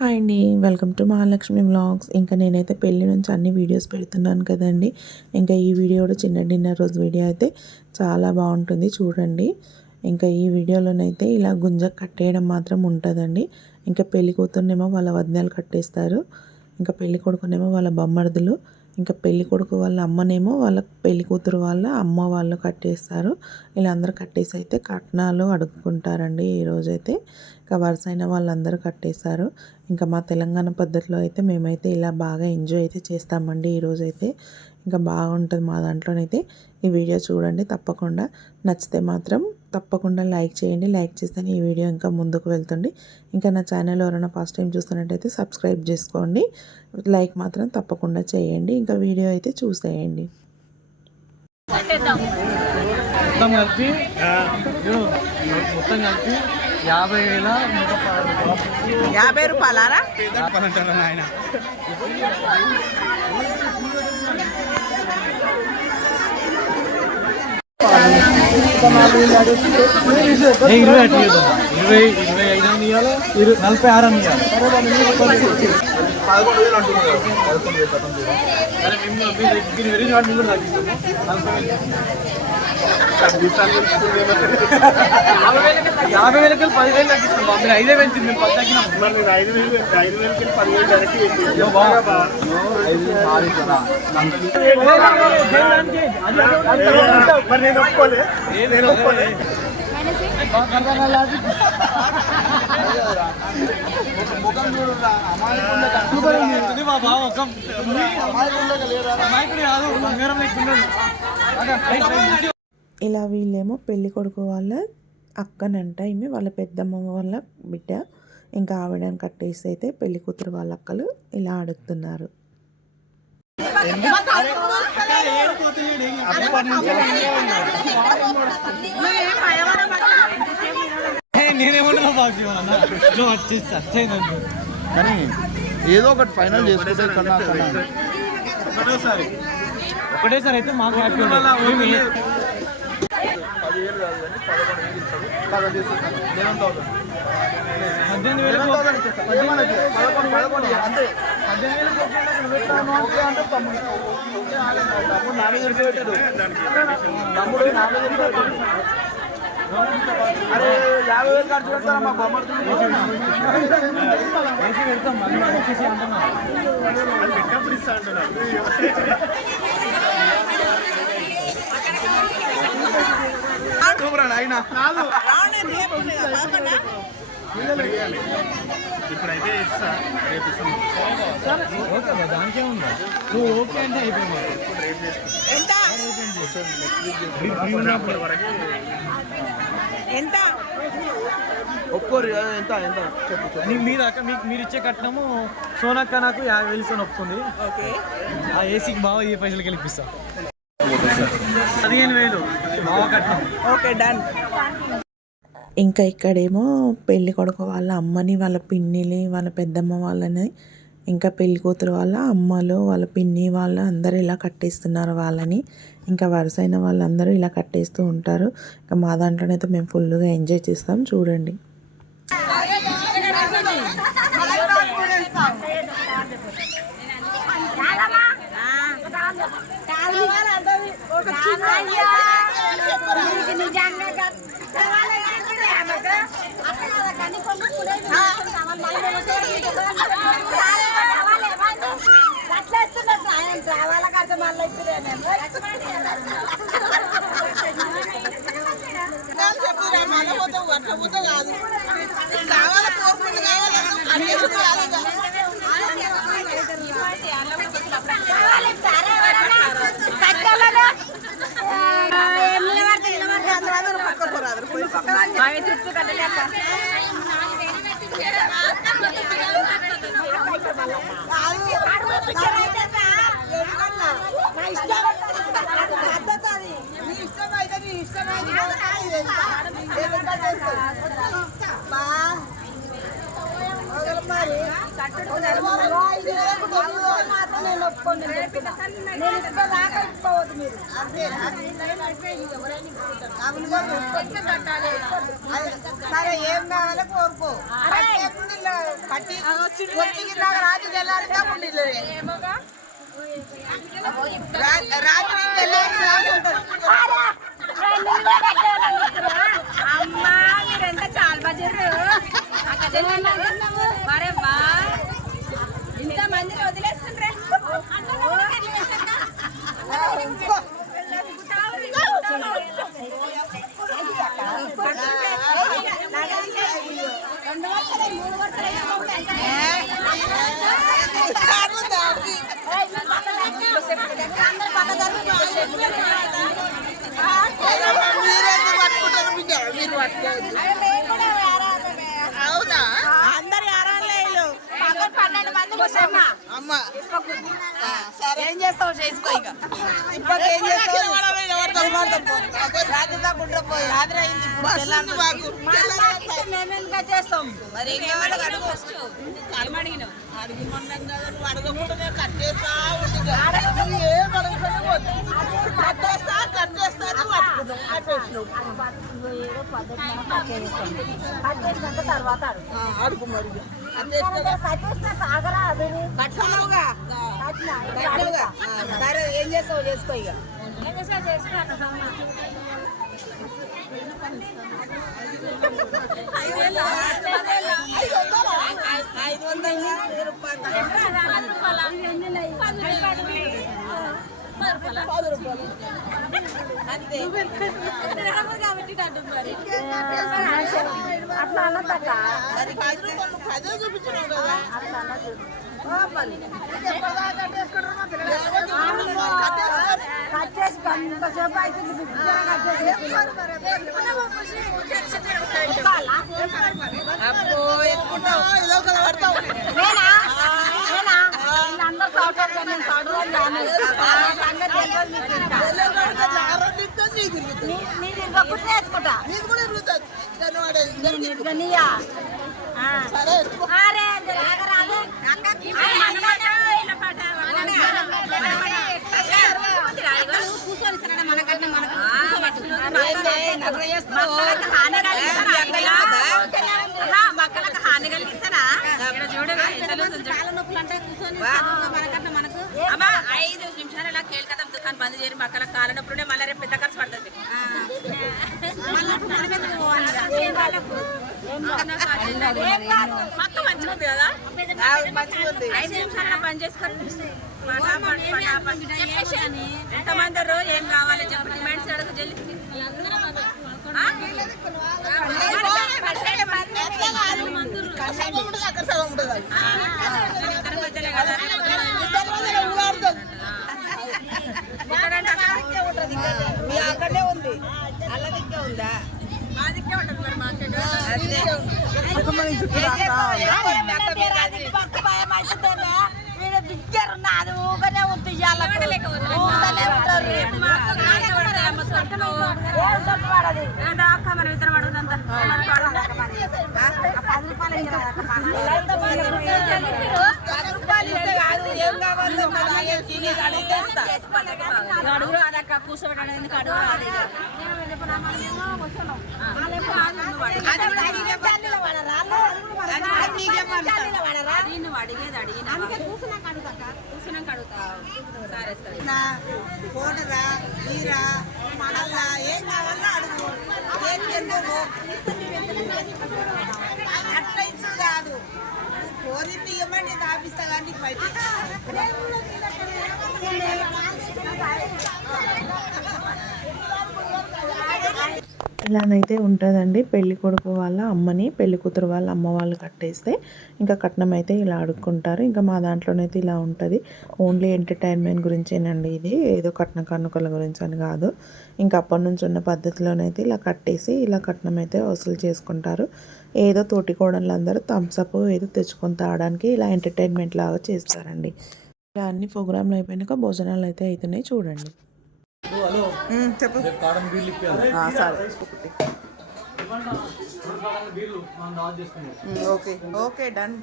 Hi అండి, welcome to Mahalakshmi vlogs. ఇంకా నేనైతే పెళ్లి నుంచి అన్ని వీడియోస్ పెడుతున్నాను కదండి. ఇంకా ఈ వీడియో కూడా చిన్న డిన్నర్ రోజు వీడియో అయితే చాలా బాగుంటుంది చూడండి. ఇంకా ఈ వీడియోలోనైతే ఇలా గుంజ కట్టేయడం మాత్రం ఉంటుందండి. ఇంకా పెళ్లి కూతురునేమో వాళ్ళ వదినలు కట్టేస్తారు, ఇంకా పెళ్లి కొడుకునేమో వాళ్ళ బొమ్మర్దులు, ఇంకా పెళ్లి కొడుకు వాళ్ళ అమ్మనేమో వాళ్ళ పెళ్లి కూతురు వాళ్ళ అమ్మ వాళ్ళు కట్టేస్తారు. ఇలా అందరూ కట్టేసి అయితే కట్నాలు అడుక్కుంటారండి. ఈరోజైతే ఇంకా వరుస అయిన వాళ్ళందరూ కట్టేశారు. ఇంకా మా తెలంగాణ పద్ధతిలో అయితే మేమైతే ఇలా బాగా ఎంజాయ్ అయితే చేస్తామండి. ఈరోజైతే ఇంకా బాగుంటుంది మా దాంట్లోనైతే. ఈ వీడియో చూడండి తప్పకుండా. నచ్చితే మాత్రం తప్పకుండా లైక్ చేయండి. లైక్ చేస్తేనే ఈ వీడియో ఇంకా ముందుకు వెళ్తుంది. ఇంకా నా ఛానల్ ఎవరైనా ఫస్ట్ టైం చూస్తున్నట్టయితే సబ్స్క్రైబ్ చేసుకోండి. లైక్ మాత్రం తప్పకుండా చేయండి. ఇంకా వీడియో అయితే చూసేయండి. మొత్తం కలిపి 50 రూపాయలారా? ఆయన ఇరవై 25 అని ఇవ్వాలి, 46 అని ఇవ్వాలి. కూడా తగ్గిస్తాము. 50,000 10,000 తగ్గిస్తాం. మీరు 5,000 పెంచింది, మేము 10 తగ్గినాం. 5,000 10,000 డైరెక్ట్ నేను ఒప్పుకోలే. ఇలా వీళ్ళేమో పెళ్లి కొడుకు వాళ్ళ అక్కనంట, ఈమె వాళ్ళ పెద్దమ్మ వాళ్ళ బిడ్డ. ఇంకా ఆవిడని కట్టేసి అయితే పెళ్లి కూతురు వాళ్ళ అక్కలు ఇలా అడుగుతున్నారు. కానీ ఏదో ఒకటి ఫైనల్ చేసుకుంటే ఒకటేసారి అయితే మాకు హ్యాపీ. 50,000 ఖర్చు పెడతారా మా బొమ్మర్దు? ఇప్పుడైతే ఇస్తా, దానికే ఉందా? నువ్వు ఓకే అంటే అయిపోయింది. ఎంత ఒప్పుకోరు? ఎంత ఎంత మీరు ఇచ్చే కట్నము సోనక్క నాకు 50,000 ఒప్పుకుంది. ఆ ఏసీకి బాగా ఏ పైసలు గెలిపిస్తా. 15,000 బాగా కట్నం. Okay done. ఇంకా ఇక్కడేమో పెళ్లి కొడుకు వాళ్ళ అమ్మని, వాళ్ళ పిన్నిని, వాళ్ళ పెద్దమ్మ వాళ్ళని, ఇంకా పెళ్లి కూతురు వాళ్ళ అమ్మలు, వాళ్ళ పిన్ని వాళ్ళు అందరూ ఇలా కట్టేస్తున్నారు వాళ్ళని. ఇంకా వరుస అయిన వాళ్ళందరూ ఇలా కట్టేస్తూ ఉంటారు. ఇంకా మా దాంట్లోనైతే మేము ఫుల్గా ఎంజాయ్ చేస్తాం చూడండి. సరే ఏం కావాలో కోరుకో రాజు అమ్మా మీరెంత చాలా బజారు మరే బా ఇంత మంది వదిలేస్తుండ్రే అవునా అందరు అందరు 12 మంది అమ్మ ఏం చేస్తావు చేసుకో ఇక ఏం చేస్తావు చేస్తాం మరి అడగకుండానే కట్ చేస్తా తర్వాత అడుగు మరి సరే ఏం చేస్తావు చేసుకో ఇక అట్లా అన్నదక్క చూపించినావు కదా మక్కలకు హాని కలిగిస్తారా అమ్మా 5 నిమిషాలు ఇలా కేల్కతం దుకాణం బంద్ చేయరు మక్కలకు కాలనప్పుడే మళ్ళీ రేపు పెద్ద ఖర్చు పడుతుంది మక్క మంచిగా ఉంది కదా 5 నిమిషాలు పని చేసుకొని ఎంతమంది ఏం కావాలి చెప్పు డిమాండ్స్ అడుగు జల్లి అక్కడే ఉంది అల్లదిక్కే ఉందా మాదిక్కే ఉంటుంది మరి మార్కెట్ అది ఊగనే ఉంది మన ఇద్దరు పడుతుందంతా అడుగురు అదక్క కూర్చోబెట్టడం ఎందుకు అడుగు నిన్ను అడిగేది అడిగినా కూర్చున్నాక అడుగుతా సరే సరే పోనరా నీరా అలా ఏం కావాలో అడుగు అట్లా ఇచ్చు కాదు కోరింది ఇవ్వమండి ఆపిస్తా కానీ బయట ఇలానైతే ఉంటుందండి. పెళ్లి కొడుకు వాళ్ళ అమ్మని పెళ్లి కూతురు వాళ్ళ అమ్మ వాళ్ళు కట్టేస్తే ఇంకా కట్నం అయితే ఇలా అడుక్కుంటారు. ఇంకా మా దాంట్లోనైతే ఇలా ఉంటుంది. ఓన్లీ ఎంటర్టైన్మెంట్ గురించేనండి, ఇది ఏదో కట్న కానుకల గురించి అని కాదు. ఇంకా అప్పటి నుంచి ఉన్న పద్ధతిలోనైతే ఇలా కట్టేసి ఇలా కట్నం అయితే వసూలు చేసుకుంటారు. ఏదో తోటి కోడళ్ళందరూ థమ్స్అప్ ఏదో తెచ్చుకొని తాగడానికి ఇలా ఎంటర్టైన్మెంట్ లాగా చేస్తారండి. ఇలా అన్ని ప్రోగ్రాంలు అయిపోయినాక భోజనాలు అయితే అవుతున్నాయి చూడండి. హలో చెప్పు కాటన్ బిల్ ఇప్పాను సరే బీర్లు మనం దావత్ చేసుకున్నాం. Okay okay done.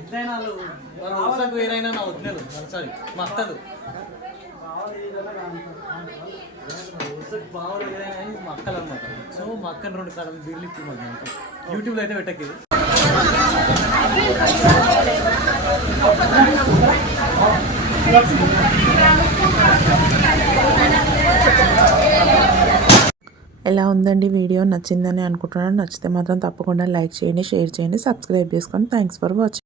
ఎంతైనా వాళ్ళు అవసరం వేరైనా నా వదిలేదు సారీ మా అత్తలు బావలు వేరైనా మా అక్కలు అనమాట. సో మా అక్కని 2 కాడలు బీర్లు ఇచ్చిమాట. యూట్యూబ్లో అయితే పెట్టకి. ఎలా ఉందండి వీడియో? నచ్చిందని అనుకుంటున్నాను. నచ్చితే మాత్రం తప్పకుండా లైక్ చేయండి, షేర్ చేయండి, సబ్స్క్రైబ్ చేసుకోండి. Thanks for watching.